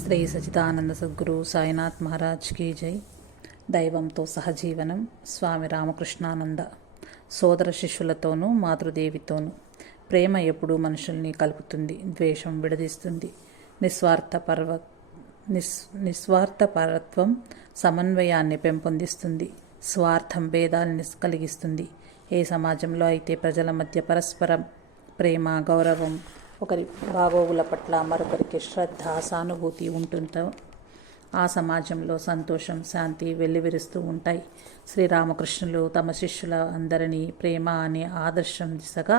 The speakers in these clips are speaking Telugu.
శ్రీ సచిదానంద సద్గురు సాయినాథ్ మహారాజ్ కీ జై. దైవంతో సహజీవనం. స్వామి రామకృష్ణానంద. సోదర శిష్యులతోనూ మాతృదేవితోనూ ప్రేమ ఎప్పుడూ మనుషుల్ని కలుపుతుంది, ద్వేషం విడదీస్తుంది. నిస్వార్థపరత్వం సమన్వయాన్ని పెంపొందిస్తుంది, స్వార్థం భేదాల్ని కలిగిస్తుంది. ఏ సమాజంలో అయితే ప్రజల మధ్య పరస్పరం ప్రేమ, గౌరవం, ఒకరి బాగోగుల పట్ల మరొకరికి శ్రద్ధ, సానుభూతి ఉంటుందో ఆ సమాజంలో సంతోషం, శాంతి వెల్లివిరుస్తూ ఉంటాయి. శ్రీరామకృష్ణులు తమ శిష్యుల అందరినీ ప్రేమ అనే ఆదర్శం దిశగా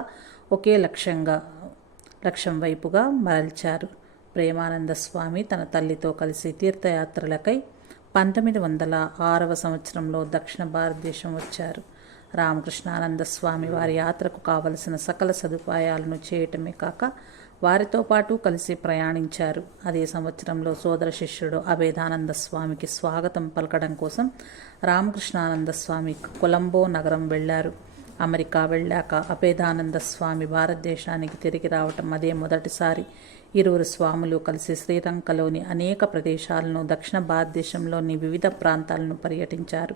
ఒకే లక్ష్యం వైపుగా మరల్చారు. ప్రేమానంద స్వామి తన తల్లితో కలిసి తీర్థయాత్రలకై 1906 సంవత్సరంలో దక్షిణ భారతదేశం వచ్చారు. రామకృష్ణానంద స్వామి వారి యాత్రకు కావలసిన సకల సదుపాయాలను చేయటమే కాక వారితో పాటు కలిసి ప్రయాణించారు. అదే సంవత్సరంలో సోదర శిష్యుడు అభేదానంద స్వామికి స్వాగతం పలకడం కోసం రామకృష్ణానంద స్వామి కొలంబో నగరం వెళ్లారు. అమెరికా వెళ్ళాక అభేదానంద స్వామి భారతదేశానికి తిరిగి రావటం అదే మొదటిసారి. ఇరువురు స్వాములు కలిసి శ్రీలంకలోని అనేక ప్రదేశాలను, దక్షిణ భారతదేశంలోని వివిధ ప్రాంతాలను పర్యటించారు.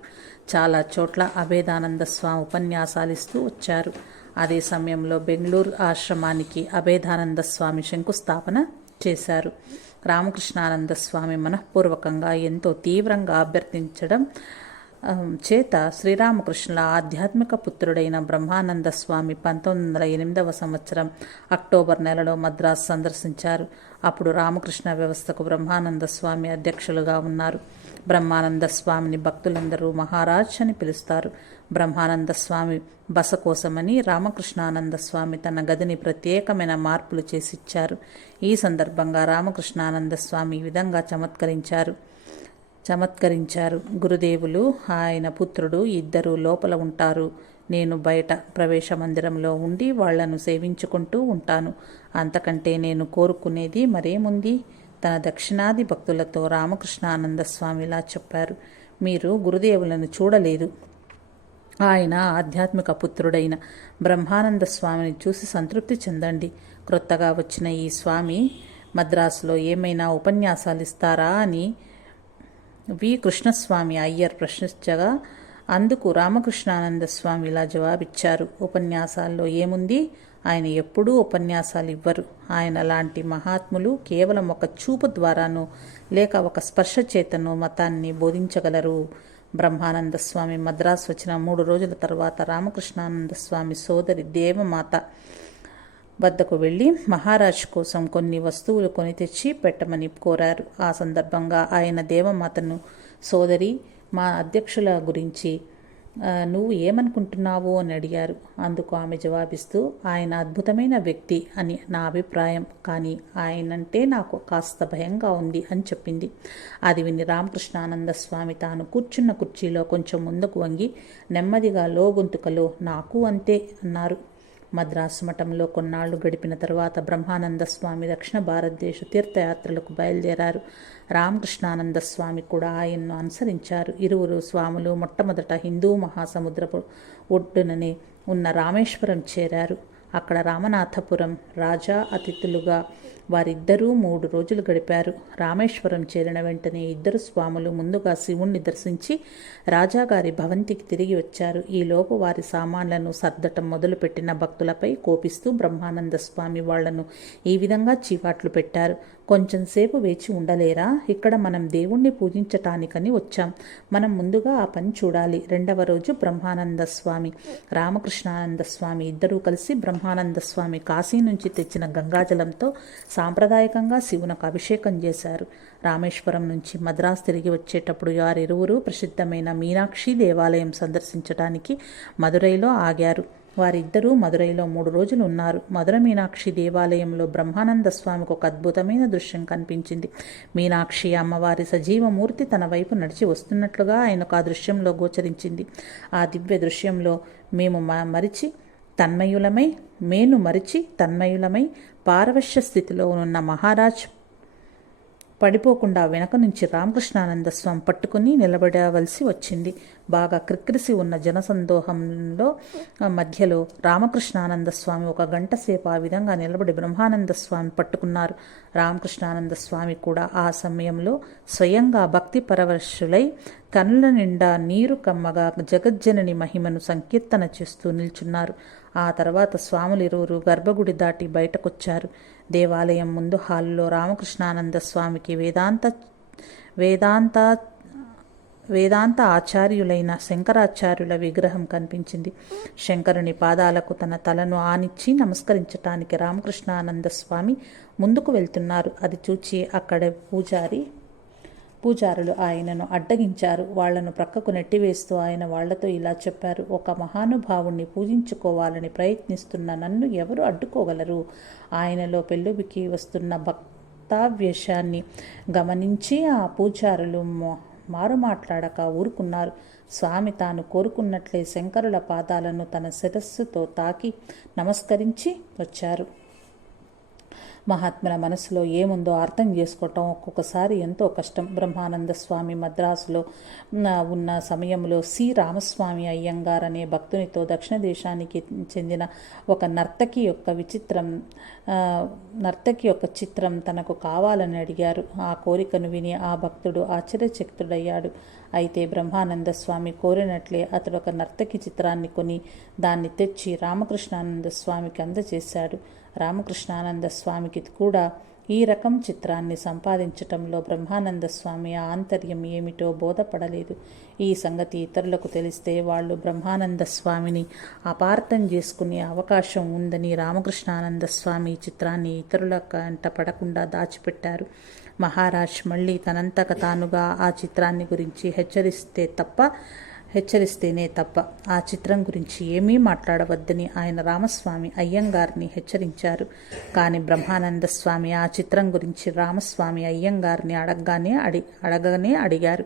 చాలా చోట్ల అభేదానంద స్వామి ఉపన్యాసాలిస్తూ వచ్చారు. అదే సమయంలో బెంగళూరు ఆశ్రమానికి అభేదానంద స్వామి శంకుస్థాపన చేశారు. రామకృష్ణానంద స్వామి మనఃపూర్వకంగా ఎంతో తీవ్రంగా అభ్యర్థించడం చేత శ్రీరామకృష్ణుల ఆధ్యాత్మిక పుత్రుడైన బ్రహ్మానంద స్వామి 1908 సంవత్సరం అక్టోబర్ నెలలో మద్రాసు సందర్శించారు. అప్పుడు రామకృష్ణ వ్యవస్థకు బ్రహ్మానంద స్వామి అధ్యక్షులుగా ఉన్నారు. బ్రహ్మానంద స్వామిని భక్తులందరూ మహారాజ్ అని పిలుస్తారు. బ్రహ్మానంద స్వామి బస కోసమని రామకృష్ణానంద స్వామి తన గదిని ప్రత్యేకమైన మార్పులు చేసిచ్చారు. ఈ సందర్భంగా రామకృష్ణానంద స్వామి ఈ విధంగా చమత్కరించారు. గురుదేవులు, ఆయన పుత్రుడు ఇద్దరు లోపల ఉంటారు. నేను బయట ప్రవేశ మందిరంలో ఉండి వాళ్లను సేవించుకుంటూ ఉంటాను. అంతకంటే నేను కోరుకునేది మరేముంది? తన దక్షిణాది భక్తులతో రామకృష్ణానంద స్వామి ఇలా చెప్పారు. మీరు గురుదేవులను చూడలేదు. ఆయన ఆధ్యాత్మిక పుత్రుడైన బ్రహ్మానంద స్వామిని చూసి సంతృప్తి చెందండి. క్రొత్తగా వచ్చిన ఈ స్వామి మద్రాసులో ఏమైనా ఉపన్యాసాలు ఇస్తారా అని వి కృష్ణస్వామి అయ్యర్ ప్రశ్నించగా అందుకు రామకృష్ణానంద స్వామి ఇలా జవాబిచ్చారు. ఉపన్యాసాల్లో ఏముంది? ఆయన ఎప్పుడూ ఉపన్యాసాలు ఇవ్వరు. ఆయన లాంటి మహాత్ములు కేవలం ఒక చూపు ద్వారానో లేక ఒక స్పర్శ చేతనో మతాన్ని బోధించగలరు. బ్రహ్మానంద స్వామి మద్రాసు వచ్చిన 3 రోజుల తర్వాత రామకృష్ణానంద స్వామి సోదరి దేవమాత వద్దకు వెళ్ళి మహారాజ్ కోసం కొన్ని వస్తువులు కొని తెచ్చి పెట్టమని కోరారు. ఆ సందర్భంగా ఆయన దేవమాతను, సోదరి, మా అధ్యక్షుల గురించి నువ్వు ఏమనుకుంటున్నావు అని అడిగారు. అందుకు ఆమె జవాబిస్తూ, ఆయన అద్భుతమైన వ్యక్తి అని నా అభిప్రాయం, కానీ ఆయనంటే నాకు కాస్త భయంగా ఉంది అని చెప్పింది. అది విని రామకృష్ణానంద స్వామి తాను కూర్చున్న కుర్చీలో కొంచెం ముందుకు వంగి నెమ్మదిగా లోగొంతుకలో నాకు అంతే అన్నారు. మద్రాసు మఠంలో కొన్నాళ్లు గడిపిన తరువాత బ్రహ్మానంద స్వామి దక్షిణ భారతదేశ తీర్థయాత్రలకు బయలుదేరారు. రామకృష్ణానంద స్వామి కూడా ఆయన్ను అనుసరించారు. ఇరువురు స్వాములు మొట్టమొదట హిందూ మహాసముద్రపు ఒడ్డుననే ఉన్న రామేశ్వరం చేరారు. అక్కడ రామనాథపురం రాజా అతిథులుగా వారిద్దరూ 3 రోజులు గడిపారు. రామేశ్వరం చేరిన వెంటనే ఇద్దరు స్వాములు ముందుగా శివుణ్ణి దర్శించి రాజాగారి భవంతికి తిరిగి వచ్చారు. ఈలోపు వారి సామాన్లను సర్దటం మొదలుపెట్టిన భక్తులపై కోపిస్తూ బ్రహ్మానంద స్వామి వాళ్లను ఈ విధంగా చీవాట్లు పెట్టారు. కొంచెంసేపు వేచి ఉండలేరా? ఇక్కడ మనం దేవుణ్ణి పూజించటానికని వచ్చాం. మనం ముందుగా ఆ పని చూడాలి. 2వ రోజు బ్రహ్మానంద స్వామి, రామకృష్ణానంద స్వామి ఇద్దరూ కలిసి బ్రహ్మానంద స్వామి కాశీ నుంచి తెచ్చిన గంగాజలంతో సాంప్రదాయకంగా శివునకు అభిషేకం చేశారు. రామేశ్వరం నుంచి మద్రాసు తిరిగి వచ్చేటప్పుడు వారిరువురు ప్రసిద్ధమైన మీనాక్షి దేవాలయం సందర్శించడానికి మదురైలో ఆగారు. వారిద్దరూ మదురైలో 3 రోజులు ఉన్నారు. మధుర మీనాక్షి దేవాలయంలో బ్రహ్మానంద స్వామికి ఒక అద్భుతమైన దృశ్యం కనిపించింది. మీనాక్షి అమ్మవారి సజీవమూర్తి తన వైపు నడిచి వస్తున్నట్లుగా ఆయనకు ఆ దృశ్యంలో గోచరించింది. ఆ దివ్య దృశ్యంలో మేము మరిచి తన్మయులమై పారవశ్య స్థితిలో ఉన్న మహారాజ్ పడిపోకుండా వెనక నుంచి రామకృష్ణానంద స్వామి పట్టుకుని నిలబడవలసి వచ్చింది. బాగా క్రిక్కిరిసి ఉన్న జనసందోహంలో మధ్యలో రామకృష్ణానంద స్వామి ఒక గంట సేపు ఆ విధంగా నిలబడి బ్రహ్మానంద స్వామి పట్టుకున్నారు. రామకృష్ణానంద స్వామి కూడా ఆ సమయంలో స్వయంగా భక్తి పరవశులై కనుల నిండా నీరు కమ్మగా జగజ్జనని మహిమను సంకీర్తన చేస్తూ నిల్చున్నారు. ఆ తర్వాత స్వాములిరువురు గర్భగుడి దాటి బయటకొచ్చారు. దేవాలయం ముందు హాలులో రామకృష్ణానంద స్వామికి వేదాంత ఆచార్యులైన శంకరాచార్యుల విగ్రహం కనిపించింది. శంకరుని పాదాలకు తన తలను ఆనిచ్చి నమస్కరించటానికి రామకృష్ణానంద స్వామి ముందుకు వెళ్తున్నారు. అది చూచి అక్కడ పూజారులు ఆయనను అడ్డగించారు. వాళ్లను ప్రక్కకు నెట్టివేస్తూ ఆయన వాళ్లతో ఇలా చెప్పారు: ఒక మహానుభావుణ్ణి పూజించుకోవాలని ప్రయత్నిస్తున్న నన్ను ఎవరు అడ్డుకోగలరు? ఆయనలో పెళ్ళుబికి వస్తున్న భక్తావేశాన్ని గమనించి ఆ పూజారులు మారు మాట్లాడక ఊరుకున్నారు. స్వామి తాను కోరుకున్నట్లే శంకరుల పాదాలను తన శిరస్సుతో తాకి నమస్కరించి వచ్చారు. మహాత్ముల మనసులో ఏముందో అర్థం చేసుకోవటం ఒక్కొక్కసారి ఎంతో కష్టం. బ్రహ్మానంద స్వామి మద్రాసులో ఉన్న సమయంలో సి రామస్వామి అయ్యంగార్ అనే భక్తునితో దక్షిణ దేశానికి చెందిన ఒక నర్తకి యొక్క చిత్రం తనకు కావాలని అడిగారు. ఆ కోరికను విని ఆ భక్తుడు ఆశ్చర్యచకితుడయ్యాడు. అయితే బ్రహ్మానంద స్వామి కోరినట్లే అతడు ఒక నర్తకి చిత్రాన్ని కొని దాన్ని తెచ్చి రామకృష్ణానంద స్వామికి అందజేశాడు. రామకృష్ణానంద స్వామికి కూడా ఈ రకం చిత్రాన్ని సంపాదించటంలో బ్రహ్మానంద స్వామి ఆంతర్యం ఏమిటో బోధపడలేదు. ఈ సంగతి ఇతరులకు తెలిస్తే వాళ్ళు బ్రహ్మానంద స్వామిని అపార్థం చేసుకునే అవకాశం ఉందని రామకృష్ణానంద స్వామి చిత్రాన్ని ఇతరుల కంట పడకుండా దాచిపెట్టారు. మహారాజ్ మళ్ళీ తనంతక తానుగా ఆ చిత్రాన్ని గురించి హెచ్చరిస్తేనే తప్ప ఆ చిత్రం గురించి ఏమీ మాట్లాడవద్దని ఆయన రామస్వామి అయ్యంగార్ని హెచ్చరించారు. కానీ బ్రహ్మానంద స్వామి ఆ చిత్రం గురించి రామస్వామి అయ్యంగార్ని అడగనే అడిగారు.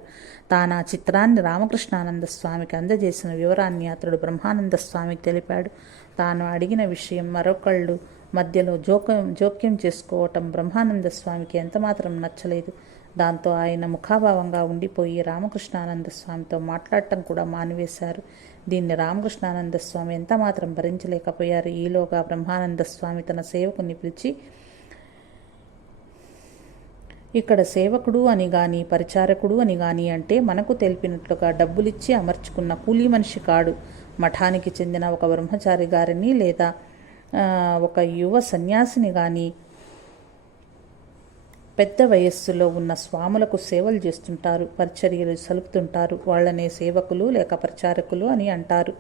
తాను ఆ చిత్రాన్ని రామకృష్ణానంద స్వామికి అందజేసిన వివరాన్ని అతడు బ్రహ్మానంద స్వామికి తెలిపాడు. తాను అడిగిన విషయం మరొకళ్ళు మధ్యలో జోక్యం చేసుకోవటం బ్రహ్మానంద స్వామికి ఎంతమాత్రం నచ్చలేదు. దాంతో ఆయన ముఖాభావంగా ఉండిపోయి రామకృష్ణానంద స్వామితో మాట్లాడటం కూడా మానివేశారు. దీన్ని రామకృష్ణానంద స్వామి ఎంతమాత్రం భరించలేకపోయారు. ఈలోగా బ్రహ్మానంద స్వామి తన సేవకుని పిలిచి, ఇక్కడ సేవకుడు అని గాని పరిచారకుడు అని గాని అంటే మనకు తెలిపినట్లుగా డబ్బులిచ్చి అమర్చుకున్న కూలీ మనిషి కాడు. మఠానికి చెందిన ఒక బ్రహ్మచారి గారిని లేదా ఒక యువ సన్యాసిని గాని పెద్ద వయస్సులో ఉన్న స్వాములకు సేవలు చేస్తుంటారు, పరిచర్యలు సలుపుతుంటారు. వాళ్ళనే సేవకులు లేక పరిచారకులు అని అంటారు.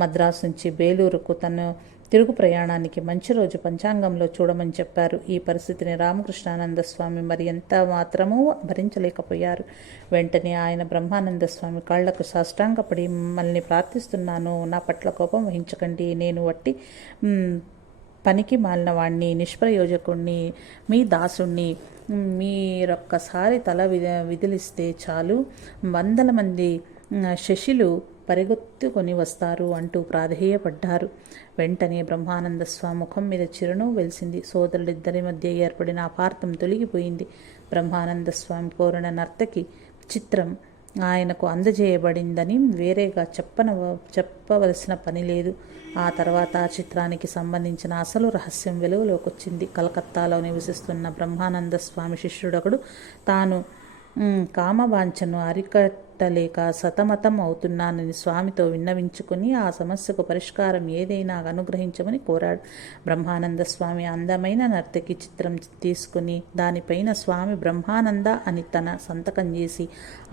మద్రాసు నుంచి బేలూరుకు తను తిరుగు ప్రయాణానికి మంచి రోజు పంచాంగంలో చూడమని చెప్పారు. ఈ పరిస్థితిని రామకృష్ణానంద స్వామి మరి ఎంత మాత్రమూ భరించలేకపోయారు. వెంటనే ఆయన బ్రహ్మానంద స్వామి కాళ్లకు సాష్టాంగపడి, మిమ్మల్ని ప్రార్థిస్తున్నాను, నా పట్ల కోపం వహించకండి. నేను వట్టి పనికి మాలిన వాణ్ణి, నిష్ప్రయోజకుణ్ణి, మీ దాసుణ్ణి. మీరొక్కసారి తల విదిలిస్తే చాలు 100 మంది శశిలు పరిగెత్తుకొని వస్తారు అంటూ ప్రాధేయపడ్డారు. వెంటనే బ్రహ్మానంద స్వామి ముఖం మీద చిరునవ్వు వెలిసింది. సోదరులిద్దరి మధ్య ఏర్పడిన అపార్థం తొలగిపోయింది. బ్రహ్మానంద స్వామి కోరిన నర్తకి చిత్రం ఆయనకు అందజేయబడిందని వేరేగా చెప్పవలసిన పని లేదు. ఆ తర్వాత ఆ చిత్రానికి సంబంధించిన అసలు రహస్యం వెలుగులోకి వచ్చింది. కలకత్తాలో నివసిస్తున్న బ్రహ్మానంద స్వామి శిష్యుడొకడు తాను కామవాంఛను అరికట్టలేక సతమతం అవుతున్నానని స్వామితో విన్నవించుకుని ఆ సమస్యకు పరిష్కారం ఏదైనా అనుగ్రహించమని కోరాడు. బ్రహ్మానంద స్వామి అందమైన నర్తకి చిత్రం తీసుకుని దానిపైన స్వామి బ్రహ్మానంద అని తన సంతకం చేసి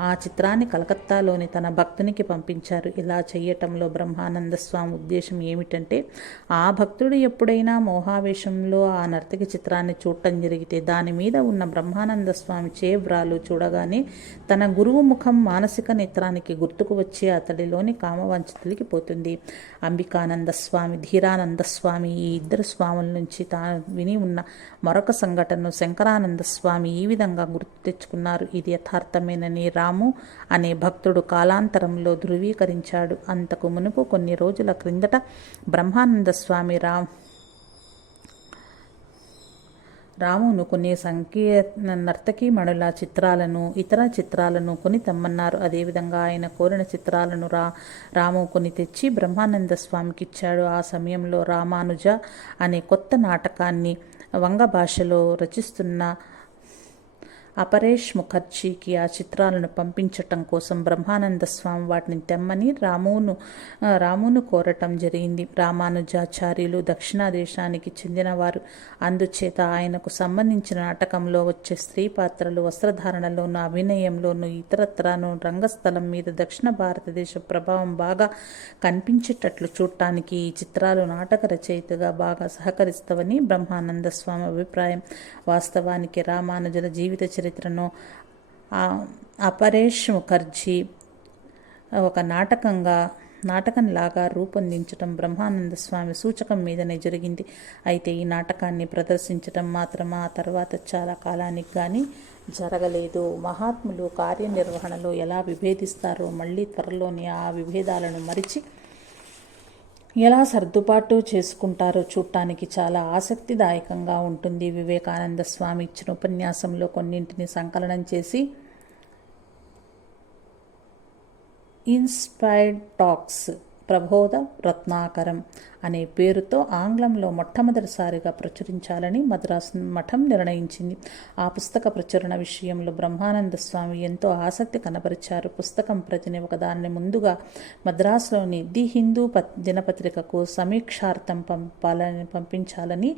ఆ చిత్రాన్ని కలకత్తాలోని తన భక్తునికి పంపించారు. ఇలా చేయటంలో బ్రహ్మానంద స్వామి ఉద్దేశం ఏమిటంటే, ఆ భక్తుడు ఎప్పుడైనా మోహావేశంలో ఆ నర్తకి చిత్రాన్ని చూడటం జరిగితే దాని మీద ఉన్న బ్రహ్మానంద స్వామి చేవ్రాలు చూడగానే తన గురువు ముఖం మానసిక నేత్రానికి గుర్తుకు వచ్చి అతడిలోని కామవాంఛ తొలగిపోతుంది. అంబికానంద స్వామి, ధీరానంద స్వామి ఈ ఇద్దరు స్వాముల నుంచి తాను విని ఉన్న మరొక సంఘటనను శంకరానంద స్వామి ఈ విధంగా గుర్తు తెచ్చుకున్నారు. ఇది యథార్థమేనని రాము అనే భక్తుడు కాలాంతరంలో ధృవీకరించాడు. అంతకు మునుపు కొన్ని రోజుల క్రిందట బ్రహ్మానంద స్వామి రామును కొన్ని నర్తకీమణుల చిత్రాలను ఇతర చిత్రాలను కొని తెమ్మన్నారు. అదేవిధంగా ఆయన కోరిన చిత్రాలను రాము కొని తెచ్చి బ్రహ్మానంద స్వామికి ఇచ్చాడు. ఆ సమయంలో రామానుజ అనే కొత్త నాటకాన్ని వంగ భాషలో రచిస్తున్న అపరేష్ ముఖర్జీకి ఆ చిత్రాలను పంపించటం కోసం బ్రహ్మానంద స్వామి వాటిని తెమ్మని రామును కోరటం జరిగింది. రామానుజాచార్యులు దక్షిణాదేశానికి చెందినవారు. అందుచేత ఆయనకు సంబంధించిన నాటకంలో వచ్చే స్త్రీ పాత్రలు వస్త్రధారణలోను, అభినయంలోను, ఇతరత్రాను రంగస్థలం మీద దక్షిణ భారతదేశ ప్రభావం బాగా కనిపించేటట్లు చూడటానికి ఈ చిత్రాలు నాటక రచయితగా బాగా సహకరిస్తావని బ్రహ్మానంద స్వామి అభిప్రాయం. వాస్తవానికి రామానుజుల జీవిత చరిత్రను అపరేష్ ముఖర్జీ ఒక నాటకంలాగా రూపొందించటం బ్రహ్మానంద స్వామి సూచకం మీదనే జరిగింది. అయితే ఈ నాటకాన్ని ప్రదర్శించటం మాత్రం ఆ తర్వాత చాలా కాలానికి కానీ జరగలేదు. మహాత్ములు కార్యనిర్వహణలో ఎలా విభేదిస్తారో మళ్ళీ త్వరలోనే ఆ విభేదాలను మరిచి ఎలా సర్దుబాటు చేసుకుంటారో చూడటానికి చాలా ఆసక్తిదాయకంగా ఉంటుంది. వివేకానంద స్వామి ఇచ్చిన ఉపన్యాసంలో కొన్నింటిని సంకలనం చేసి ఇన్స్పైర్డ్ టాక్స్ ప్రబోధ రత్నాకరం అనే పేరుతో ఆంగ్లంలో మొట్టమొదటిసారిగా ప్రచురించాలని మద్రాసు మఠం నిర్ణయించింది. ఆ పుస్తక ప్రచురణ విషయంలో బ్రహ్మానంద స్వామి ఎంతో ఆసక్తి కనబరిచారు. పుస్తకం ప్రతిని ఒకదాన్ని ముందుగా మద్రాసులోని ది హిందూ దినపత్రికకు సమీక్షార్థం పంపించాలని,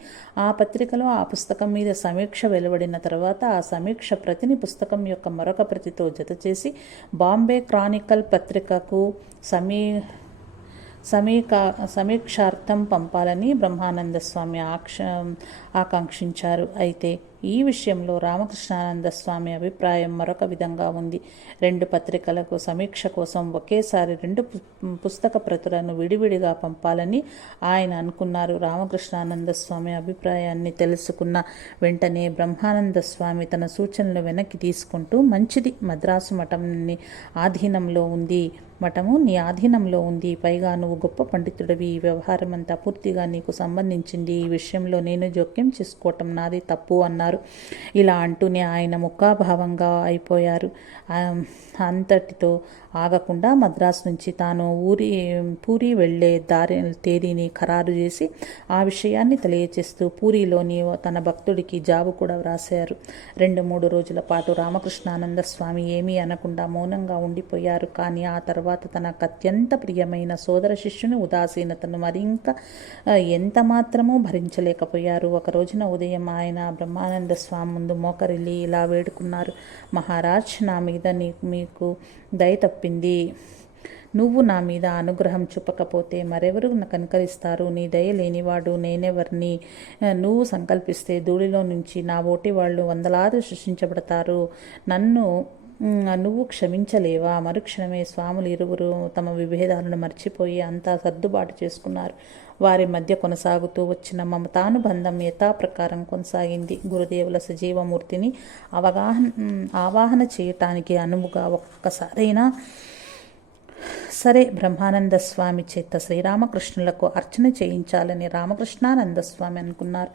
ఆ పత్రికలో ఆ పుస్తకం మీద సమీక్ష వెలువడిన తర్వాత ఆ సమీక్ష ప్రతిని పుస్తకం యొక్క మరొక ప్రతితో జతచేసి బాంబే క్రానికల్ పత్రికకు సమీక్షార్థం పంపాలని బ్రహ్మానంద స్వామి ఆకాంక్షించారు. అయితే ఈ విషయంలో రామకృష్ణానంద స్వామి అభిప్రాయం మరొక విధంగా ఉంది. 2 పత్రికలకు సమీక్ష కోసం ఒకేసారి 2 పుస్తక ప్రతులను విడివిడిగా పంపాలని ఆయన అనుకున్నారు. రామకృష్ణానంద స్వామి అభిప్రాయాన్ని తెలుసుకున్న వెంటనే బ్రహ్మానంద స్వామి తన సూచనలు వెనక్కి తీసుకుంటూ, మంచిది, మద్రాసు మఠము నీ ఆధీనంలో ఉంది. పైగా నువ్వు గొప్ప పండితుడివి. ఈ వ్యవహారం అంతా పూర్తిగా నీకు సంబంధించింది. ఈ విషయంలో నేను జోక్యం చేసుకోవటం నాది తప్పు అన్నారు. ఇలా అంటూనే ఆయన ముఖాభావంగా అయిపోయారు. అంతటితో ఆగకుండా మద్రాసు నుంచి తాను పూరి వెళ్లే తేదీని ఖరారు చేసి ఆ విషయాన్ని తెలియచేస్తూ పూరిలోని తన భక్తుడికి జాబు కూడా వ్రాశారు. 2-3 రోజుల పాటు రామకృష్ణానంద స్వామి ఏమీ అనకుండా మౌనంగా ఉండిపోయారు. కానీ ఆ తర్వాత తనకు అత్యంత ప్రియమైన సోదర శిష్యుని ఉదాసీనతను మరింక ఎంత మాత్రమూ భరించలేకపోయారు. ఒక రోజున ఉదయం ఆయన బ్రహ్మానంద స్వామి ముందు మోకరిల్లి ఇలా వేడుకున్నారు: మహారాజ్, నా మీద మీకు దయ తప్పింది. నువ్వు నా మీద అనుగ్రహం చూపకపోతే మరెవరు కనికరిస్తారు? నీ దయ లేనివాడు నేనెవరిని? నువ్వు సంకల్పిస్తే ధూళిలో నుంచి నా ఓటి వాళ్ళు వందలాది సృష్టించబడతారు. నన్ను నువ్వు క్షమించలేవా? మరుక్షణమే స్వాములు ఇరువురు తమ విభేదాలను మర్చిపోయి అంతా సర్దుబాటు చేసుకున్నారు. వారి మధ్య కొనసాగుతూ వచ్చిన మమతానుబంధం యథాప్రకారం కొనసాగింది. గురుదేవుల సజీవమూర్తిని ఆవాహన చేయటానికి అనువుగా ఒక్కసారైనా సరే బ్రహ్మానంద స్వామి చేత శ్రీరామకృష్ణులకు అర్చన చేయించాలని రామకృష్ణానంద స్వామి అనుకున్నారు.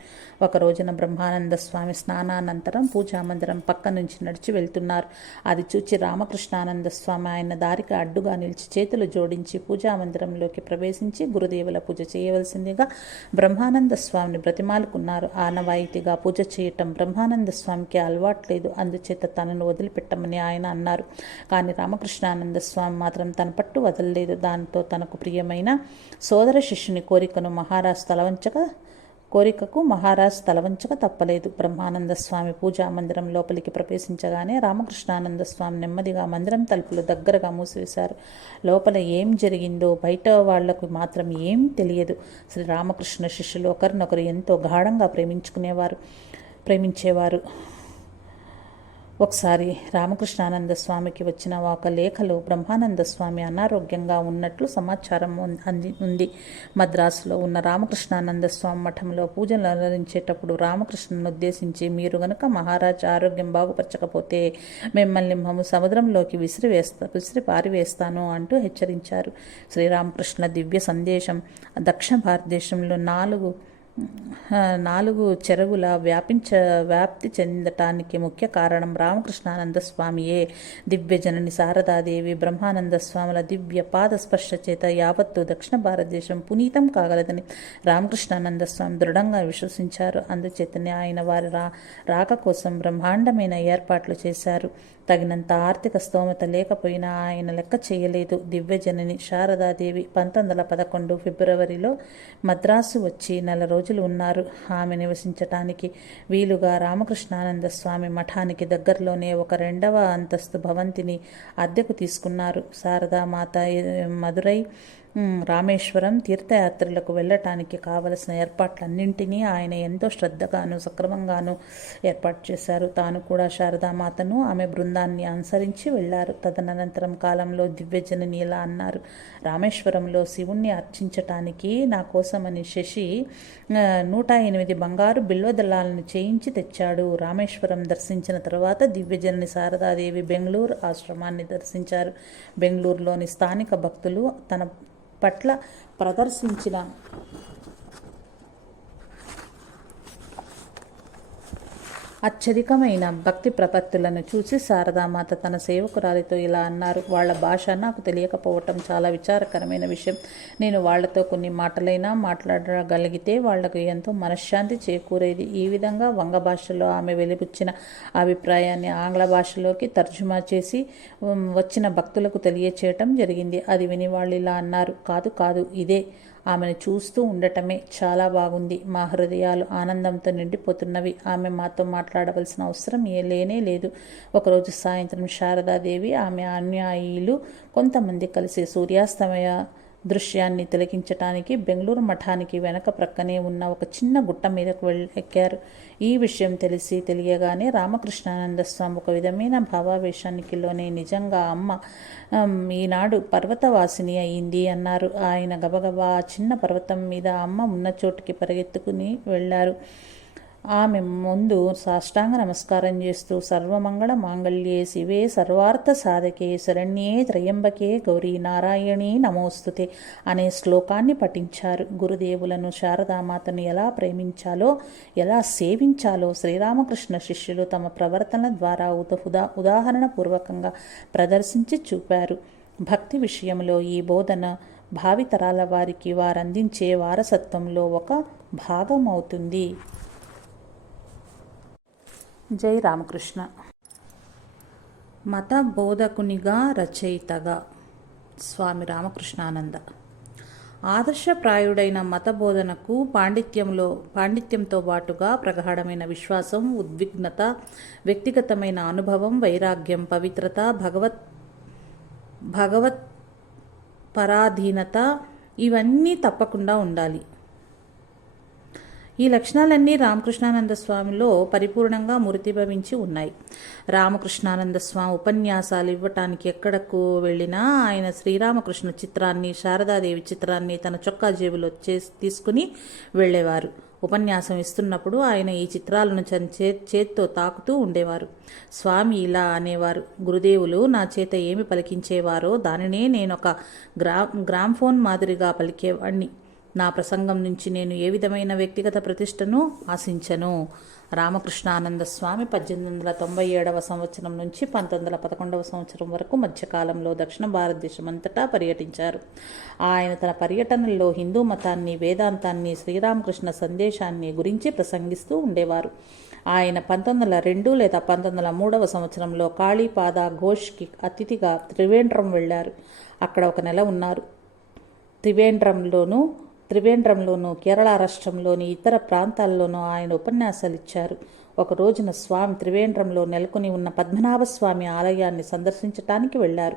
ఒక రోజున బ్రహ్మానంద స్వామి స్నానానంతరం పూజామందిరం పక్క నుంచి నడిచి వెళ్తున్నారు. అది చూచి రామకృష్ణానంద స్వామి ఆయన దారికి అడ్డుగా నిలిచి చేతులు జోడించి పూజామందిరంలోకి ప్రవేశించి గురుదేవుల పూజ చేయవలసిందిగా బ్రహ్మానంద స్వామిని బ్రతిమాలుకున్నారు. ఆనవాయితీగా పూజ చేయటం బ్రహ్మానంద స్వామికి అలవాట్లేదు. అందుచేత తనను వదిలిపెట్టమని ఆయన అన్నారు. కానీ రామకృష్ణానంద స్వామి మాత్రం తన పట్టు వదలలేదు. దాంతో తనకు ప్రియమైన సోదర శిష్యుని కోరికకు మహారాజ్ తలవంచక తప్పలేదు. బ్రహ్మానంద స్వామి పూజా మందిరం లోపలికి ప్రవేశించగానే రామకృష్ణానంద స్వామి నెమ్మదిగా మందిరం తలుపులు దగ్గరగా మూసివేశారు. లోపల ఏం జరిగిందో బయట వాళ్లకు మాత్రం ఏం తెలియదు. శ్రీ రామకృష్ణ శిష్యులు ఒకరినొకరు ఎంతో గాఢంగా ప్రేమించేవారు. ఒకసారి రామకృష్ణానంద స్వామికి వచ్చిన ఒక లేఖలో బ్రహ్మానంద స్వామి అనారోగ్యంగా ఉన్నట్లు సమాచారం ఉంది. మద్రాసులో ఉన్న రామకృష్ణానంద స్వామి మఠంలో పూజలు నిర్వహించేటప్పుడు రామకృష్ణను ఉద్దేశించి, మీరు గనుక మహారాజ్ ఆరోగ్యం బాగుపరచకపోతే మిమ్మల్ని సముద్రంలోకి విసిరి పారివేస్తాను అంటూ హెచ్చరించారు. శ్రీరామకృష్ణ దివ్య సందేశం దక్షిణ భారతదేశంలో 4 చెరువుల వ్యాప్తి చెందటానికి ముఖ్య కారణం రామకృష్ణానంద స్వామియే. దివ్యజనని శారదాదేవి బ్రహ్మానంద స్వాముల దివ్య పాద స్పర్శ చేత యావత్తు దక్షిణ భారతదేశం పునీతం కాగలదని రామకృష్ణానంద స్వామి దృఢంగా విశ్వసించారు. అందుచేతనే ఆయన వారి రాక కోసం బ్రహ్మాండమైన ఏర్పాట్లు చేశారు. తగినంత ఆర్థిక స్తోమత లేకపోయినా ఆయన లెక్క చేయలేదు. దివ్యజనని శారదాదేవి 1911 ఫిబ్రవరిలో మద్రాసు వచ్చి 4 రోజులు ఉన్నారు. ఆమె నివసించటానికి వీలుగా రామకృష్ణానంద స్వామి మఠానికి దగ్గరలోనే ఒక 2వ అంతస్తు భవంతిని అద్దెకు తీసుకున్నారు. శారదామాత మదురై రామేశ్వరం తీర్థయాత్రలకు వెళ్ళటానికి కావలసిన ఏర్పాట్లన్నింటినీ ఆయన ఎంతో శ్రద్ధగాను సక్రమంగాను ఏర్పాటు చేశారు. తాను కూడా శారదామాతను ఆమె బృందాన్ని అనుసరించి వెళ్లారు. తదనంతరం కాలంలో దివ్యజనని ఇలా అన్నారు: రామేశ్వరంలో శివుణ్ణి అర్చించటానికి నా కోసమని శశి 108 బంగారు బిల్వదళాలను చేయించి తెచ్చాడు. రామేశ్వరం దర్శించిన తర్వాత దివ్యజనని శారదాదేవి బెంగళూరు ఆశ్రమాన్ని దర్శించారు. బెంగళూరులోని స్థానిక భక్తులు తన పట్ల ప్రదర్శించిన అత్యధికమైన భక్తి ప్రపత్తులను చూసి శారదామాత తన సేవకురాలితో ఇలా అన్నారు: వాళ్ళ భాష నాకు తెలియకపోవటం చాలా విచారకరమైన విషయం. నేను వాళ్లతో కొన్ని మాటలైనా మాట్లాడగలిగితే వాళ్లకు ఎంతో మనశ్శాంతి చేకూరేది. ఈ విధంగా వంగ భాషలో ఆమె వెలిబుచ్చిన అభిప్రాయాన్ని ఆంగ్ల భాషలోకి తర్జుమా చేసి వచ్చిన భక్తులకు తెలియచేయటం జరిగింది. అది విని వాళ్ళు ఇలా అన్నారు: కాదు కాదు, ఇదే. ఆమెను చూస్తూ ఉండటమే చాలా బాగుంది. మా హృదయాలు ఆనందంతో నిండిపోతున్నవి. ఆమె మాతో మాట్లాడవలసిన అవసరం లేనే లేదు. ఒకరోజు సాయంత్రం శారదాదేవి ఆమె అనుయాయులు కొంతమంది కలిసి సూర్యాస్తమయ దృశ్యాన్ని తిలకించటానికి బెంగళూరు మఠానికి వెనక ప్రక్కనే ఉన్న ఒక చిన్న గుట్ట మీదకు ఎక్కారు. ఈ విషయం తెలియగానే రామకృష్ణానంద స్వామి ఒక విధమైన భావావేశానికి లోనే నిజంగా అమ్మ ఈనాడు పర్వతవాసిని అయింది అన్నారు. ఆయన గబగబా ఆ చిన్న పర్వతం మీద అమ్మ ఉన్న చోటుకి పరిగెత్తుకుని వెళ్ళారు. ఆమె ముందు సాష్టాంగ నమస్కారం చేస్తూ సర్వమంగళ మాంగళ్యే శివే సర్వార్థ సాధకే శరణ్యే త్రయంబకే గౌరీ నారాయణీ నమోస్తుతే అనే శ్లోకాన్ని పఠించారు. గురుదేవులను శారదామాతను ఎలా ప్రేమించాలో, ఎలా సేవించాలో శ్రీరామకృష్ణ శిష్యులు తమ ప్రవర్తన ద్వారా ఉదాహరణ పూర్వకంగా ప్రదర్శించి చూపారు. భక్తి విషయంలో ఈ బోధన భావితరాల వారికి వారందించే వారసత్వంలో ఒక భాగం అవుతుంది. జై రామకృష్ణ. మత బోధకునిగా, రచయితగా స్వామి రామకృష్ణానంద ఆదర్శప్రాయుడైన మత బోధనకు పాండిత్యంతో పాటుగా ప్రగాఢమైన విశ్వాసం, ఉద్విగ్నత, వ్యక్తిగతమైన అనుభవం, వైరాగ్యం, పవిత్రత, భగవత్ పరాధీనత ఇవన్నీ తప్పకుండా ఉండాలి. ఈ లక్షణాలన్నీ రామకృష్ణానంద స్వామిలో పరిపూర్ణంగా మూర్తిభవించి ఉన్నాయి. రామకృష్ణానంద స్వామి ఉపన్యాసాలు ఇవ్వటానికి ఎక్కడకు వెళ్ళినా ఆయన శ్రీరామకృష్ణ చిత్రాన్ని, శారదాదేవి చిత్రాన్ని తన చొక్కా జేబులో తీసుకుని వెళ్ళేవారు. ఉపన్యాసం ఇస్తున్నప్పుడు ఆయన ఈ చిత్రాలను చేత్తో తాకుతూ ఉండేవారు. స్వామి ఇలా అనేవారు: గురుదేవులు నా చేత ఏమి పలికించేవారో దానినే నేనొక గ్రామ్ఫోన్ మాదిరిగా పలికేవాణ్ణి. నా ప్రసంగం నుంచి నేను ఏ విధమైన వ్యక్తిగత ప్రతిష్టను ఆశించను. రామకృష్ణానంద స్వామి 1897 సంవత్సరం నుంచి 1911 సంవత్సరం వరకు మధ్యకాలంలో దక్షిణ భారతదేశం అంతటా పర్యటించారు. ఆయన తన పర్యటనల్లో హిందూ మతాన్ని, వేదాంతాన్ని, శ్రీరామకృష్ణ సందేశాన్ని గురించి ప్రసంగిస్తూ ఉండేవారు. ఆయన 1902 లేదా 1903 సంవత్సరంలో కాళీపాద ఘోష్కి అతిథిగా త్రివేంద్రం వెళ్లారు. అక్కడ 1 నెల ఉన్నారు. త్రివేంద్రంలోనూ కేరళ రాష్ట్రంలోని ఇతర ప్రాంతాల్లోనూ ఆయన ఉపన్యాసాలు ఇచ్చారు. ఒక రోజున స్వామి త్రివేంద్రంలో నెలకొని ఉన్న పద్మనాభస్వామి ఆలయాన్ని సందర్శించటానికి వెళ్లారు.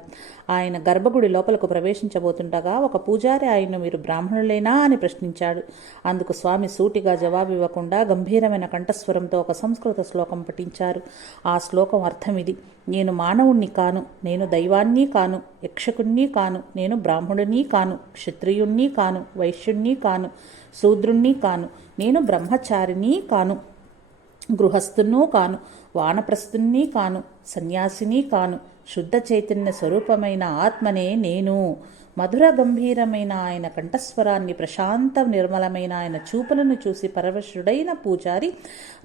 ఆయన గర్భగుడి లోపలకు ప్రవేశించబోతుండగా ఒక పూజారి ఆయన్ను మీరు బ్రాహ్మణులేనా అని ప్రశ్నించాడు. అందుకు స్వామి సూటిగా జవాబివ్వకుండా గంభీరమైన కంఠస్వరంతో ఒక సంస్కృత శ్లోకం పఠించారు. ఆ శ్లోకం అర్థం ఇది: నేను మానవుణ్ణి కాను, నేను దైవాన్ని కాను, యక్షకుణ్ణి కాను, నేను బ్రాహ్మణుని కాను, క్షత్రియుణ్ణి కాను, వైశ్యుణ్ణి కాను, శూద్రుణ్ణి కాను, నేను బ్రహ్మచారిని కాను, గృహస్థును కాను, వానప్రస్థుని కాను, సన్యాసిని కాను, శుద్ధ చైతన్య స్వరూపమైన ఆత్మనే నేను. మధుర గంభీరమైన ఆయన కంఠస్వరాన్ని, ప్రశాంత నిర్మలమైన ఆయన చూపులను చూసి పరవశుడైన పూజారి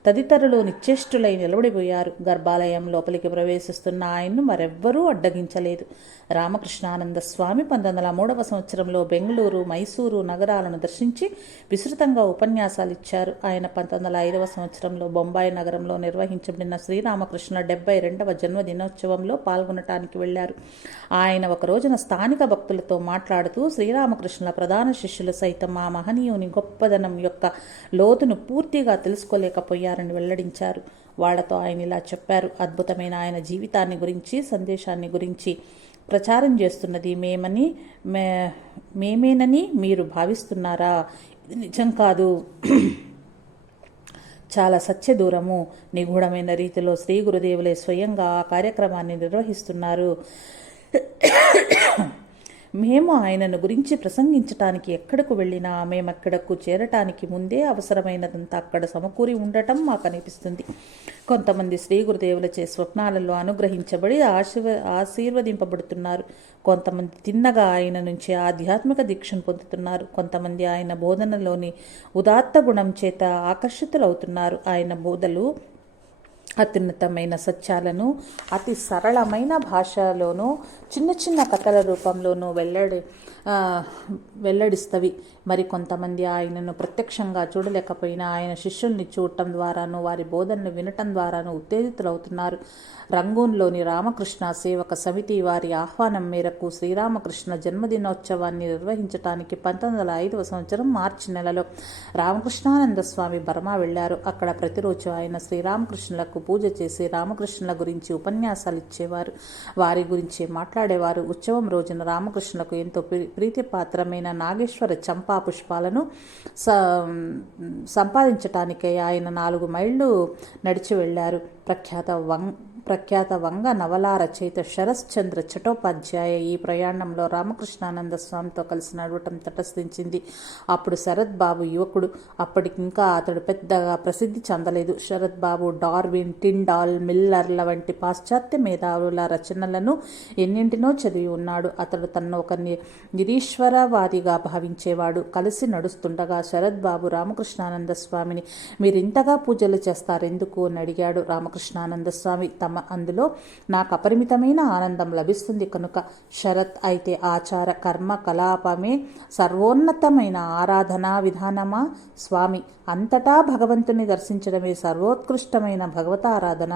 తదితరులు నిశ్చేష్టులై నిలబడిపోయారు. గర్భాలయం లోపలికి ప్రవేశిస్తున్న ఆయన్ను మరెవ్వరూ అడ్డగించలేదు. రామకృష్ణానంద స్వామి 1903 సంవత్సరంలో బెంగళూరు, మైసూరు నగరాలను దర్శించి విస్తృతంగా ఉపన్యాసాలిచ్చారు. ఆయన 1905 సంవత్సరంలో బొంబాయి నగరంలో నిర్వహించబడిన శ్రీరామకృష్ణ 72వ జన్మదినోత్సవంలో పాల్గొనటానికి వెళ్లారు. ఆయన ఒక రోజున స్థానిక భక్తులతో మాట్లాడుతూ శ్రీరామకృష్ణుల ప్రధాన శిష్యులు సైతం ఆ మహనీయుని గొప్పదనం యొక్క లోతును పూర్తిగా తెలుసుకోలేకపోయారని వెల్లడించారు. వాళ్లతో ఆయన ఇలా చెప్పారు: అద్భుతమైన ఆయన జీవితాన్ని గురించి, సందేశాన్ని గురించి ప్రచారం చేస్తున్నది మేమేనని మీరు భావిస్తున్నారా? ఇది నిజం కాదు. చాలా సత్యదూరము. నిగూఢమైన రీతిలో శ్రీ గురుదేవులే స్వయంగా ఆ కార్యక్రమాన్ని నిర్వహిస్తున్నారు. మేము ఆయనను గురించి ప్రసంగించటానికి ఎక్కడకు వెళ్ళినా మేమక్కడకు చేరటానికి ముందే అవసరమైనదంతా అక్కడ సమకూరి ఉండటం మాకు అనిపిస్తుంది. కొంతమంది శ్రీ గురుదేవులచే స్వప్నాలలో అనుగ్రహించబడి ఆశీర్వదింపబడుతున్నారు. కొంతమంది తిన్నగా ఆయన నుంచి ఆధ్యాత్మిక దీక్షను పొందుతున్నారు. కొంతమంది ఆయన బోధనలోని ఉదాత్త గుణం చేత ఆకర్షితులవుతున్నారు. ఆయన బోధలు అత్యున్నతమైన సత్యాలను అతి సరళమైన భాషలోనూ చిన్న చిన్న కథల రూపంలోనూ వెల్లడిస్తవి. మరి కొంతమంది ఆయనను ప్రత్యక్షంగా చూడలేకపోయినా ఆయన శిష్యుల్ని చూడటం ద్వారాను, వారి బోధనలు వినటం ద్వారాను ఉత్తేజితులవుతున్నారు. రంగూన్లోని రామకృష్ణ సేవక సమితి వారి ఆహ్వానం మేరకు శ్రీరామకృష్ణ జన్మదినోత్సవాన్ని నిర్వహించడానికి 1905 సంవత్సరం మార్చి నెలలో రామకృష్ణానంద స్వామి బర్మా వెళ్లారు. అక్కడ ప్రతిరోజు ఆయన శ్రీరామకృష్ణులకు పూజ చేసి రామకృష్ణుల గురించి ఉపన్యాసాలు ఇచ్చేవారు, వారి గురించి మాట్లాడేవారు. ఉత్సవం రోజున రామకృష్ణులకు ఎంతో ప్రీతిపాత్రమైన నాగేశ్వర చంపా పుష్పాలను సంపాదించటానికై ఆయన 4 మైళ్ళు నడిచి వెళ్లారు. ప్రఖ్యాత వంగ నవలా రచయిత శరశ్చంద్ర చటోపాధ్యాయ ఈ ప్రయాణంలో రామకృష్ణానంద స్వామితో కలిసి నడవటం తటస్థించింది. అప్పుడు శరత్ బాబు యువకుడు. అప్పటికింకా అతడు పెద్దగా ప్రసిద్ధి చెందలేదు. శరత్ బాబు డార్విన్, టిండాల్, మిల్లర్ల వంటి పాశ్చాత్య మేధావుల రచనలను ఎన్నింటినో చదివి ఉన్నాడు. అతడు తనను ఒక నిరీశ్వరవాదిగా భావించేవాడు. కలిసి నడుస్తుండగా శరత్ బాబు రామకృష్ణానంద స్వామిని మీరింతగా పూజలు చేస్తారెందుకు అని అడిగాడు. రామకృష్ణానంద స్వామి అందులో నాకు అపరిమితమైన ఆనందం లభిస్తుంది కనుక. శరత్ అయితే ఆచార కర్మ కలాపమే సర్వోన్నతమైన ఆరాధనా విధానమా స్వామి? అంతటా భగవంతుని దర్శించడమే సర్వోత్కృష్టమైన భగవతారాధన.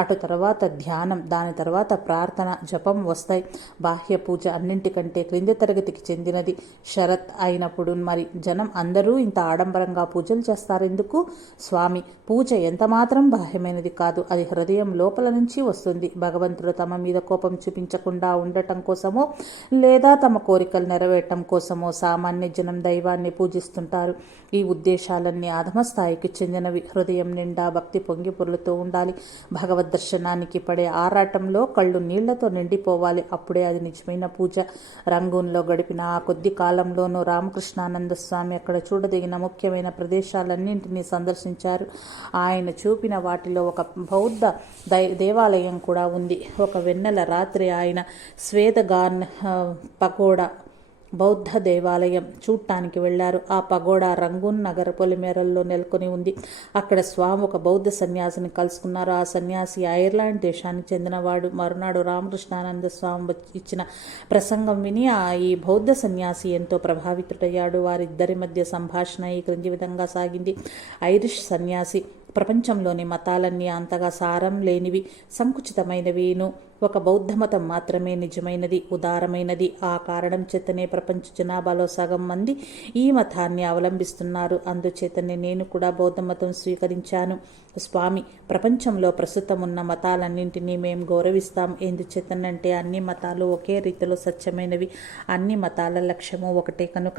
అటు తర్వాత ధ్యానం, దాని తర్వాత ప్రార్థన, జపం వస్తాయి. బాహ్య పూజ అన్నింటికంటే క్రింది తరగతికి చెందినది. శరత్ అయినప్పుడు మరి జనం అందరూ ఇంత ఆడంబరంగా పూజలు చేస్తారెందుకు స్వామి? పూజ ఎంతమాత్రం బాహ్యమైనది కాదు, అది హృదయం లోపల నుంచి వస్తుంది. భగవంతుడు తమ మీద కోపం చూపించకుండా ఉండటం కోసమో లేదా తమ కోరికలు నెరవేరటం కోసమో సామాన్య జనం దైవాన్ని పూజిస్తుంటారు. ఈ ఉద్దేశాలన్నీ అధమస్థాయికి చెందినవి. హృదయం నిండా భక్తి పొంగి పొర్లుతూ ఉండాలి. భగవద్ దర్శనానికి పడే ఆరాటంలో కళ్ళు నీళ్లతో నిండిపోవాలి. అప్పుడే అది నిజమైన పూజ. రంగూన్లో గడిపిన ఆ కొద్ది కాలంలోనూ రామకృష్ణానంద స్వామి అక్కడ చూడదగిన ముఖ్యమైన ప్రదేశాలన్నింటినీ సందర్శించారు. ఆయన చూపిన వాటిలో ఒక బౌద్ధ దేవాలయం కూడా ఉంది. ఒక వెన్నెల రాత్రి ఆయన స్వేదగాన్ పగోడా బౌద్ధ దేవాలయం చూడటానికి వెళ్లారు. ఆ పగోడా రంగూన్ నగర పొలిమేరల్లో నెలకొని ఉంది. అక్కడ స్వామి ఒక బౌద్ధ సన్యాసిని కలుసుకున్నారు. ఆ సన్యాసి ఐర్లాండ్ దేశానికి చెందినవాడు. మరునాడు రామకృష్ణానంద స్వామి ఇచ్చిన ప్రసంగం విని ఈ బౌద్ధ సన్యాసి ఎంతో ప్రభావితుడయ్యాడు. వారిద్దరి మధ్య సంభాషణ ఈ క్రింది విధంగా సాగింది. ఐరిష్ సన్యాసి: ప్రపంచంలోని మతాలన్నీ అంతగా సారం లేనివి, సంకుచితమైనవిను. ఒక బౌద్ధ మతం మాత్రమే నిజమైనది, ఉదారమైనది. ఆ కారణం చేతనే ప్రపంచ జనాభాలో సగం మంది ఈ మతాన్ని అవలంబిస్తున్నారు. అందుచేతనే నేను కూడా బౌద్ధ మతం స్వీకరించాను స్వామి. ప్రపంచంలో ప్రస్తుతం ఉన్న మతాలన్నింటినీ మేము గౌరవిస్తాం. ఎందుచేతనంటే అన్ని మతాలు ఒకే రీతిలో సత్యమైనవి, అన్ని మతాల లక్ష్యము ఒకటే కనుక.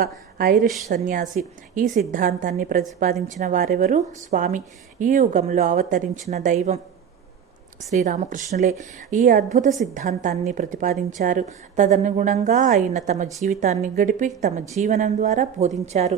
ఐరిష్ సన్యాసి: ఈ సిద్ధాంతాన్ని ప్రతిపాదించిన వారెవరు స్వామి? ఈ యుగంలో అవతరించిన దైవం శ్రీరామకృష్ణులే ఈ అద్భుత సిద్ధాంతాన్ని ప్రతిపాదించారు. తదనుగుణంగా ఆయన తమ జీవితాన్ని గడిపి తమ జీవనం ద్వారా బోధించారు.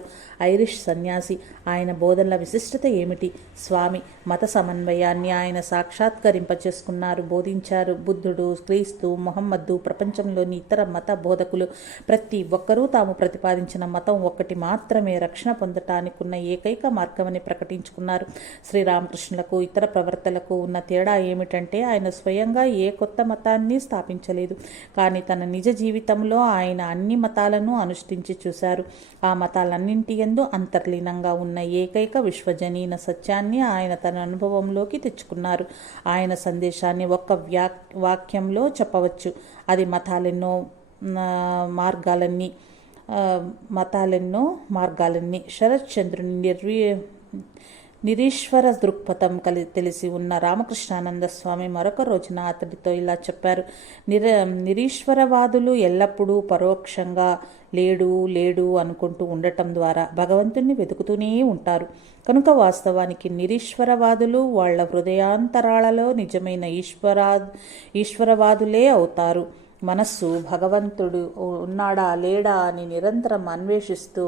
ఐరిష్ సన్యాసి. ఆయన బోధనల విశిష్టత ఏమిటి? స్వామి మత సమన్వయాన్ని ఆయన సాక్షాత్కరింపచేసుకున్నారు, బోధించారు. బుద్ధుడు, క్రీస్తు, మొహమ్మద్దు, ప్రపంచంలోని ఇతర మత బోధకులు ప్రతి ఒక్కరూ తాము ప్రతిపాదించిన మతం ఒక్కటి మాత్రమే రక్షణ పొందటానికి ఉన్న ఏకైక మార్గమని ప్రకటించుకున్నారు. శ్రీరామకృష్ణులకు ఇతర ప్రవర్తలకు ఉన్న తేడా ఏమిటంటే ఆయన స్వయంగా ఏ కొత్త మతాన్ని స్థాపించలేదు. కానీ తన నిజ జీవితంలో ఆయన అన్ని మతాలను అనుష్ఠించి చూశారు. ఆ మతాలన్నింటి యందు అంతర్లీనంగా ఉన్న ఏకైక విశ్వజనీన సత్యాన్ని ఆయన తన అనుభవంలోకి తెచ్చుకున్నారు. ఆయన సందేశాన్ని ఒక్క వాక్యంలో చెప్పవచ్చు. అది మతాలెన్నో మార్గాలన్నీ. శరత్ చంద్రుని నిరీశ్వర దృక్పథం తెలిసి ఉన్న రామకృష్ణానంద స్వామి మరొక రోజున అతడితో ఇలా చెప్పారు. నిరీశ్వరవాదులు ఎల్లప్పుడూ పరోక్షంగా లేడు అనుకుంటూ ఉండటం ద్వారా భగవంతుణ్ణి వెతుకుతూనే ఉంటారు. కనుక వాస్తవానికి నిరీశ్వరవాదులు వాళ్ళ హృదయాంతరాలలో నిజమైన ఈశ్వరవాదులే అవుతారు. మనస్సు భగవంతుడు ఉన్నాడా లేడా అని నిరంతరం అన్వేషిస్తూ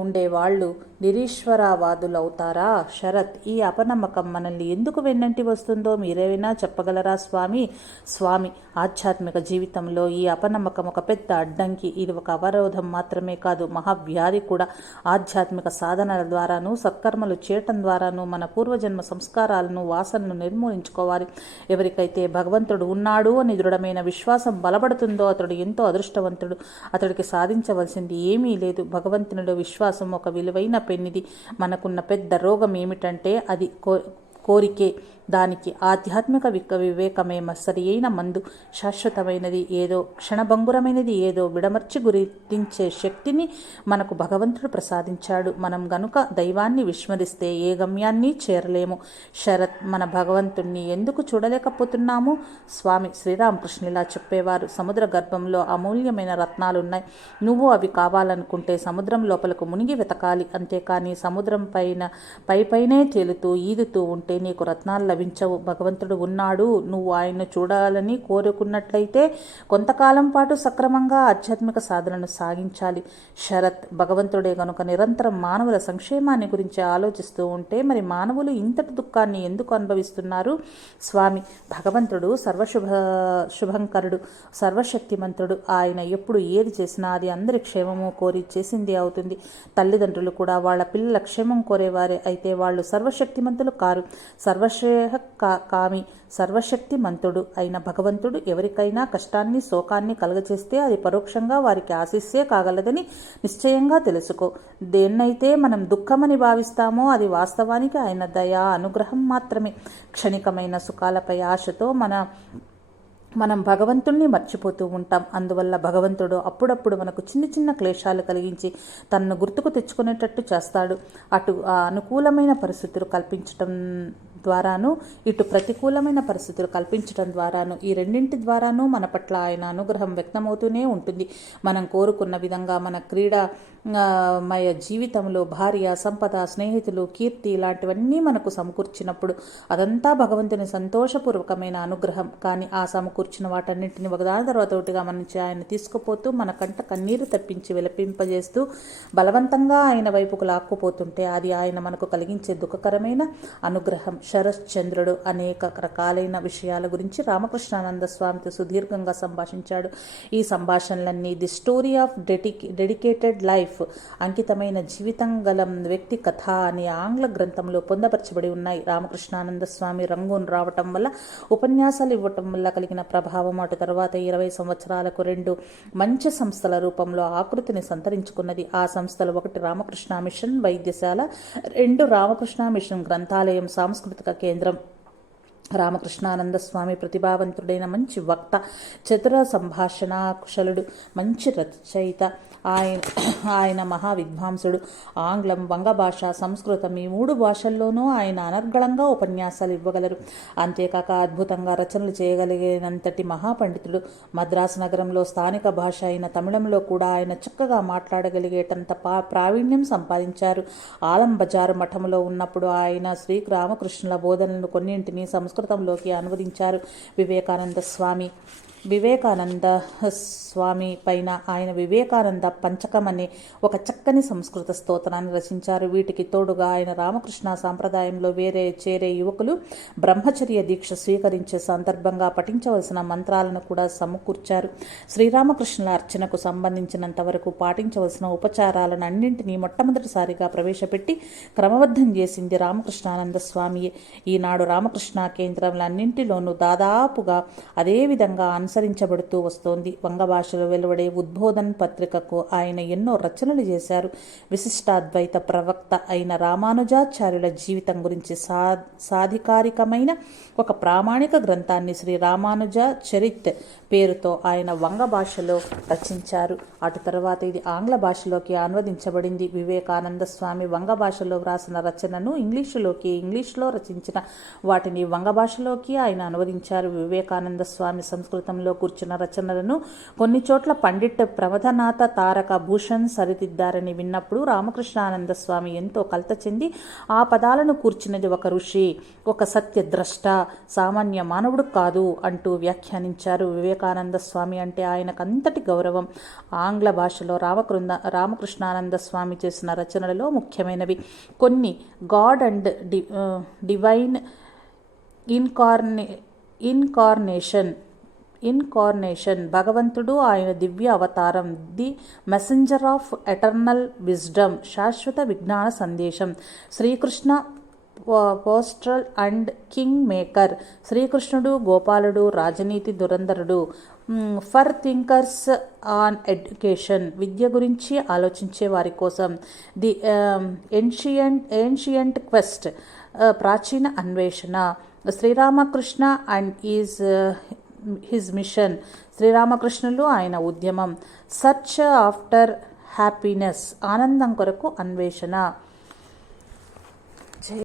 ఉండేవాళ్ళు నిరీశ్వరవాదులవుతారా? శరత్, ఈ అపనమ్మకం మనల్ని ఎందుకు వెన్నంటి వస్తుందో మీరేమైనా చెప్పగలరా స్వామి, ఆధ్యాత్మిక జీవితంలో ఈ అపనమ్మకం ఒక పెద్ద అడ్డంకి. ఇది ఒక అవరోధం మాత్రమే కాదు, మహావ్యాధి కూడా. ఆధ్యాత్మిక సాధనల ద్వారాను సత్కర్మలు చేయటం ద్వారాను మన పూర్వజన్మ సంస్కారాలను వాసనను నిర్మూలించుకోవాలి. ఎవరికైతే భగవంతుడు ఉన్నాడు అని దృఢమైన విశ్వాసం బలపడుతుందో అతడు ఎంతో అదృష్టవంతుడు. అతడికి సాధించవలసింది ఏమీ లేదు. భగవంతునిలో విశ్వాసం ఒక విలువైన పెన్నిది. మనకున్న పెద్ద రోగం ఏమిటంటే అది కోరికే. దానికి ఆధ్యాత్మిక వివేకమే సరి అయిన మందు. శాశ్వతమైనది ఏదో, క్షణభంగురమైనది ఏదో విడమర్చి గుర్తించే శక్తిని మనకు భగవంతుడు ప్రసాదించాడు. మనం గనుక దైవాన్ని విస్మరిస్తే ఏ గమ్యాన్ని చేరలేము. శరత్, మన భగవంతుణ్ణి ఎందుకు చూడలేకపోతున్నాము? స్వామి శ్రీరామకృష్ణ ఇలా చెప్పేవారు. సముద్ర గర్భంలో అమూల్యమైన రత్నాలున్నాయి. నువ్వు అవి కావాలనుకుంటే సముద్రం లోపలకు మునిగి వెతకాలి. అంతేకాని సముద్రం పైనే తేలుతూ ఈదుతూ ఉంటే నీకు రత్నాలు లభించవు. భగవంతుడు ఉన్నాడు. నువ్వు ఆయన్ను చూడాలని కోరుకున్నట్లయితే కొంతకాలం పాటు సక్రమంగా ఆధ్యాత్మిక సాధనను సాగించాలి. శరత్, భగవంతుడే గనుక నిరంతరం మానవుల సంక్షేమాన్ని గురించి ఆలోచిస్తూ ఉంటే మరి మానవులు ఇంతటి దుఃఖాన్ని ఎందుకు అనుభవిస్తున్నారు? స్వామి, భగవంతుడు శుభంకరుడు, సర్వశక్తిమంతుడు. ఆయన ఎప్పుడు ఏది చేసినా అది అందరి క్షేమము కోరి చేసింది అవుతుంది. తల్లిదండ్రులు కూడా వాళ్ళ పిల్లల క్షేమం కోరేవారే. అయితే వాళ్ళు సర్వశక్తిమంతులు కారు. కామి సర్వశక్తిమంతుడు అయిన భగవంతుడు ఎవరికైనా కష్టాన్ని శోకాన్ని కలుగచేస్తే అది పరోక్షంగా వారికి ఆశిస్సే కాగలదని నిశ్చయంగా తెలుసుకో. దేన్నైతే మనం దుఃఖమని భావిస్తామో అది వాస్తవానికి ఆయన దయా అనుగ్రహం మాత్రమే. క్షణికమైన సుఖాలపై ఆశతో మనం భగవంతుణ్ణి మర్చిపోతూ ఉంటాం. అందువల్ల భగవంతుడు అప్పుడప్పుడు మనకు చిన్న చిన్న క్లేశాలు కలిగించి తనను గుర్తుకు తెచ్చుకునేటట్టు చేస్తాడు. అటు అనుకూలమైన పరిస్థితులు కల్పించటం ద్వారాను, ఇటు ప్రతికూలమైన పరిస్థితులు కల్పించడం ద్వారాను, ఈ రెండింటి ద్వారాను మన పట్ల ఆయన అనుగ్రహం వ్యక్తమవుతూనే ఉంటుంది. మనం కోరుకున్న విధంగా మన క్రీడామయ జీవితంలో భార్య, సంపద, స్నేహితులు, కీర్తి ఇలాంటివన్నీ మనకు సమకూర్చినప్పుడు అదంతా భగవంతుని సంతోషపూర్వకమైన అనుగ్రహం. కానీ ఆ సమకూర్చిన వాటన్నింటినీ ఒకదాని తర్వాత ఒకటిగా మన నుంచి ఆయన తీసుకుపోతూ మన కంట కన్నీరు తెప్పించి విలపింపజేస్తూ బలవంతంగా ఆయన వైపుకు లాక్కుపోతుంటే అది ఆయన మనకు కలిగించే దుఃఖకరమైన అనుగ్రహం. శరశ్చంద్రుడు అనేక రకాలైన విషయాల గురించి రామకృష్ణానంద స్వామితో సుదీర్ఘంగా సంభాషించాడు. ఈ సంభాషణలన్నీ the story of dedicated life, అంకితమైన జీవితం గల వ్యక్తి కథ అనే ఆంగ్ల గ్రంథంలో పొందపరచబడి ఉన్నాయి. రామకృష్ణానంద స్వామి రంగూన్ రావటం వల్ల, ఉపన్యాసాలు ఇవ్వటం వల్ల కలిగిన ప్రభావం అటు తర్వాత 20 సంవత్సరాలకు 2 మంచి సంస్థల రూపంలో ఆకృతిని సంతరించుకున్నది. ఆ సంస్థలు ఒకటి రామకృష్ణ మిషన్ వైద్యశాల, 2 రామకృష్ణ మిషన్ గ్రంథాలయం సాంస్కృతిక కేంద్రం. రామకృష్ణానంద స్వామి ప్రతిభావంతుడైన మంచి వక్త, చతుర సంభాషణ కుశలుడు, మంచి రచయిత. ఆయన మహావిద్వాంసుడు. ఆంగ్లం, వంగ భాష, సంస్కృతం ఈ 3 భాషల్లోనూ ఆయన అనర్గళంగా ఉపన్యాసాలు ఇవ్వగలరు. అంతేకాక అద్భుతంగా రచనలు చేయగలిగినంతటి మహాపండితుడు. మద్రాసు నగరంలో స్థానిక భాష అయిన తమిళంలో కూడా ఆయన చక్కగా మాట్లాడగలిగేటంత ప్రావీణ్యం సంపాదించారు. ఆలం బజారు మఠంలో ఉన్నప్పుడు ఆయన శ్రీ రామకృష్ణుల బోధనలను కొన్నింటిని సంస్కృత సంస్కృతంలోకి అనువదించారు వివేకానంద స్వామి పైన ఆయన వివేకానంద పంచకం అనే ఒక చక్కని సంస్కృత స్తోత్రాన్ని రచించారు. వీటికి తోడుగా ఆయన రామకృష్ణ సాంప్రదాయంలో చేరే యువకులు బ్రహ్మచర్య దీక్ష స్వీకరించే సందర్భంగా పఠించవలసిన మంత్రాలను కూడా సమకూర్చారు. శ్రీరామకృష్ణుల అర్చనకు సంబంధించినంత వరకు పాటించవలసిన ఉపచారాలను అన్నింటినీ మొట్టమొదటిసారిగా ప్రవేశపెట్టి క్రమబద్ధం చేసింది రామకృష్ణానంద స్వామియే. ఈనాడు రామకృష్ణ కేంద్రాలన్నింటిలోనూ దాదాపుగా అదే విధంగా అనుసరించబడుతూ వస్తోంది. వంగ భాషలో వెలువడే ఉద్బోధన్ పత్రికకు ఆయన ఎన్నో రచనలు చేశారు. విశిష్టాద్వైత ప్రవక్త అయిన రామానుజాచార్యుల జీవితం గురించి సాధికారికమైన ఒక ప్రామాణిక గ్రంథాన్ని శ్రీ రామానుజ చరిత్ పేరుతో ఆయన వంగ భాషలో రచించారు. అటు తర్వాత ఇది ఆంగ్ల భాషలోకి అనువదించబడింది. వివేకానంద స్వామి వంగ భాషలో వ్రాసిన రచనను ఇంగ్లీషులో రచించిన వాటిని వంగ భాషలోకి ఆయన అనువదించారు. వివేకానంద స్వామి సంస్కృతంలో కూర్చున్న రచనలను కొన్ని చోట్ల పండిట్ ప్రమథనాథ తారక భూషణ్ సరిదిద్దారని విన్నప్పుడు రామకృష్ణానంద స్వామి ఎంతో కలత చెంది ఆ పదాలను కూర్చున్నది ఒక ఋషి, ఒక సత్యద్రష్ట, సామాన్య మానవుడు కాదు అంటూ వ్యాఖ్యానించారు. వివేకానంద స్వామి అంటే ఆయనకంతటి గౌరవం. ఆంగ్ల భాషలో రామకృష్ణానంద స్వామి చేసిన రచనలలో ముఖ్యమైనవి కొన్ని. గాడ్ అండ్ డివైన్ ఇన్కార్నేషన్, భగవంతుడు ఆయన దివ్య అవతారం, the messenger of eternal wisdom, శాశ్వత విజ్ఞాన సందేశం, శ్రీకృష్ణ పోస్ట్రల్ అండ్ కింగ్ మేకర్, శ్రీకృష్ణుడు గోపాలుడు, రాజనీతి ధురంధరుడు, ఫర్ థింకర్స్ ఆన్ ఎడ్యుకేషన్, విద్య గురించి ఆలోచించే వారి కోసం, ది ఏన్షియంట్ క్వెస్ట్, ప్రాచీన అన్వేషణ, శ్రీరామకృష్ణ అండ్ హిజ్ మిషన్, శ్రీరామకృష్ణులు ఆయన ఉద్యమం, సర్చ్ ఆఫ్టర్ హ్యాపీనెస్, ఆనందం కొరకు అన్వేషణ.